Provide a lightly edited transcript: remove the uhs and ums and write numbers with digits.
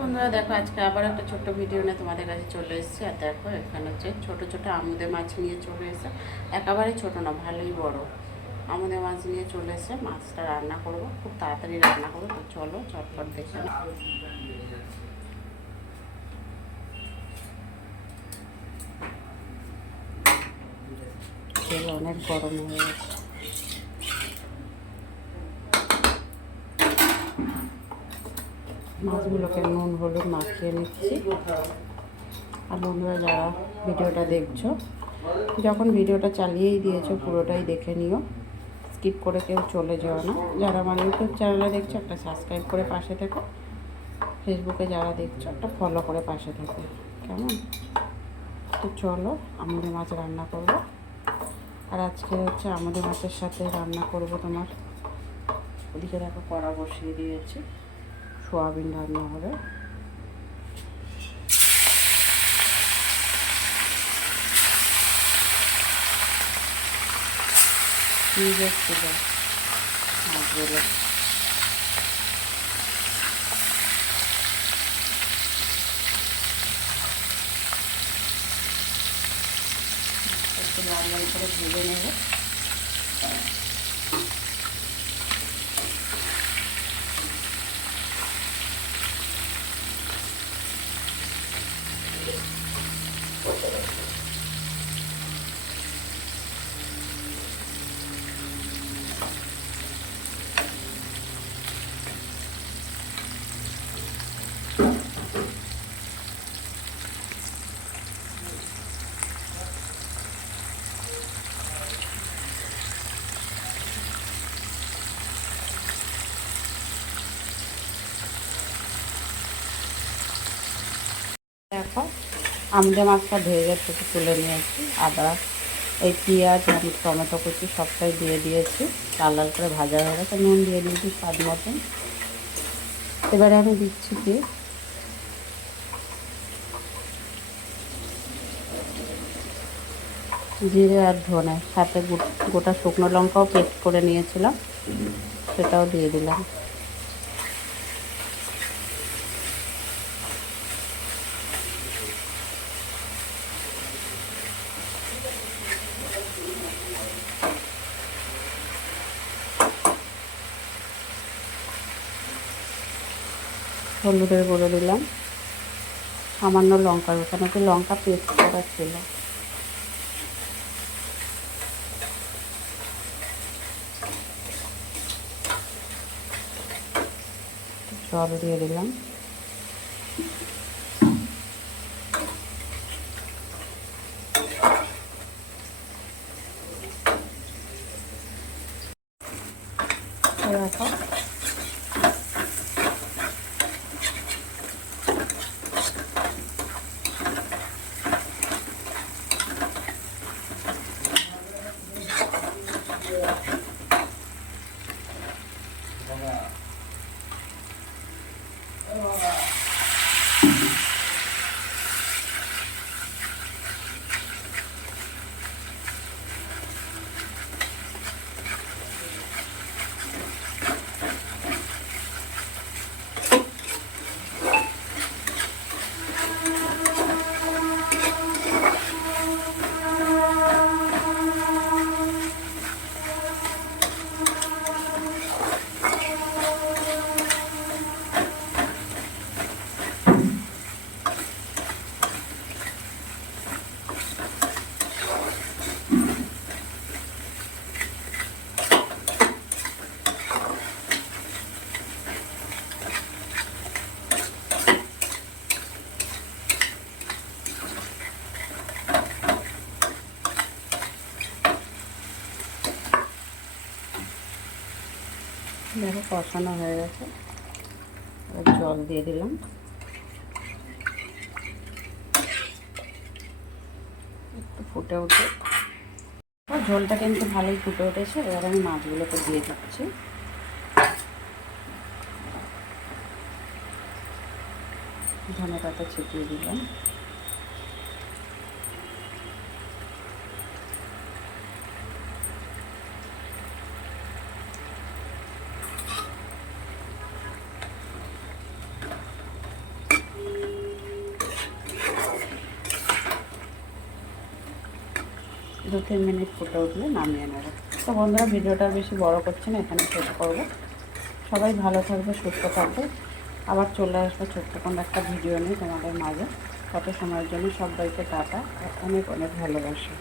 বন্ধুরা দেখো, আজকে আবার একটা ছোট্ট ভিডিও নিয়ে তোমাদের কাছে চলে এসেছি। আর দেখো, এখানে হচ্ছে ছোটো ছোটো আমুদে মাছ নিয়ে চলে এসে, একেবারে ছোটো না, ভালোই বড় আমুদে মাছ নিয়ে চলে এসে মাছটা রান্না করব, খুব তাড়াতাড়ি রান্না করবো। তো চলো চটপট দেখে নাও। তেল অনেক গরম হয়ে গেছে। মাছগুলোকে নুন হলুদ মাখিয়ে নিচ্ছি। আর বন্ধুরা, যারা ভিডিওটা দেখছো, যখন ভিডিওটা চালিয়েই দিয়েছো পুরোটাই দেখে নিও, স্কিপ করে কেউ চলে যেও না। যারা আমার ইউটিউব চ্যানেলে দেখছো, একটা সাবস্ক্রাইব করে পাশে থেকো। ফেসবুকে যারা দেখছো, একটা ফলো করে পাশে থেকো, কেমন? তো চলো, আমাদের মাছ রান্না করব। আর আজকে হচ্ছে আমাদের মাছের সাথে রান্না করব তোমার, ওদিকে দেখো কড়া বসিয়ে দিয়েছি, সোয়াবিন রান্না হবে। ঠিক ছিল মাছগুলো, একটু লাল লাল করে ভেজে নেব। দেখো, আমাদের মাছটা ভেজে থেকে তুলে নিয়েছি। আদা, এই পেঁয়াজ আর টমেটো কুচি সবটাই দিয়ে দিয়েছি, লাল লাল করে ভাজা হয়ে গেছে। নুন দিয়ে দিয়েছি স্বাদ মতন। এবারে আমি দিচ্ছি কি জিরে আর ধনে, সাথে গোটা শুকনো লঙ্কাও পেস্ট করে নিয়েছিলাম, সেটাও দিয়ে দিলাম। হলুদের গুঁড়ো দিলাম, সামান্য লঙ্কার, ওখানে কি লঙ্কা পেস্ট করা ছিল। জল দিয়ে দিলাম। দেখো, দেখো কষানো হয়ে গেছে, এবার জল দিয়ে দিলাম। একটু ফুটে উঠে, ঝোলটা কিন্তু ভালোই ফুটে উঠেছে। এবার আমি মাছগুলোকে দিয়ে দিচ্ছি। ধনে পাতা ছিটিয়ে দিলাম। 2-3 মিনিট ফুটে উঠলে নামিয়ে নেব। তো বন্ধুরা, ভিডিওটা আর বেশি বড় করছি না, এখানে শেষ করব। সবাই ভালো থাকবে, সুস্থ থাকবে। আবার চলে আসবে ছোট্ট কোনো একটা ভিডিও নিয়ে তোমাদের মাঝে। তত সময়ের জন্য সবাইকে টাটা, অনেক অনেক ভালোবাসা।